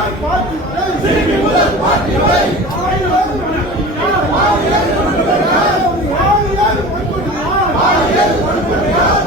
ஆறு ஏழு மண்புள்ளியார்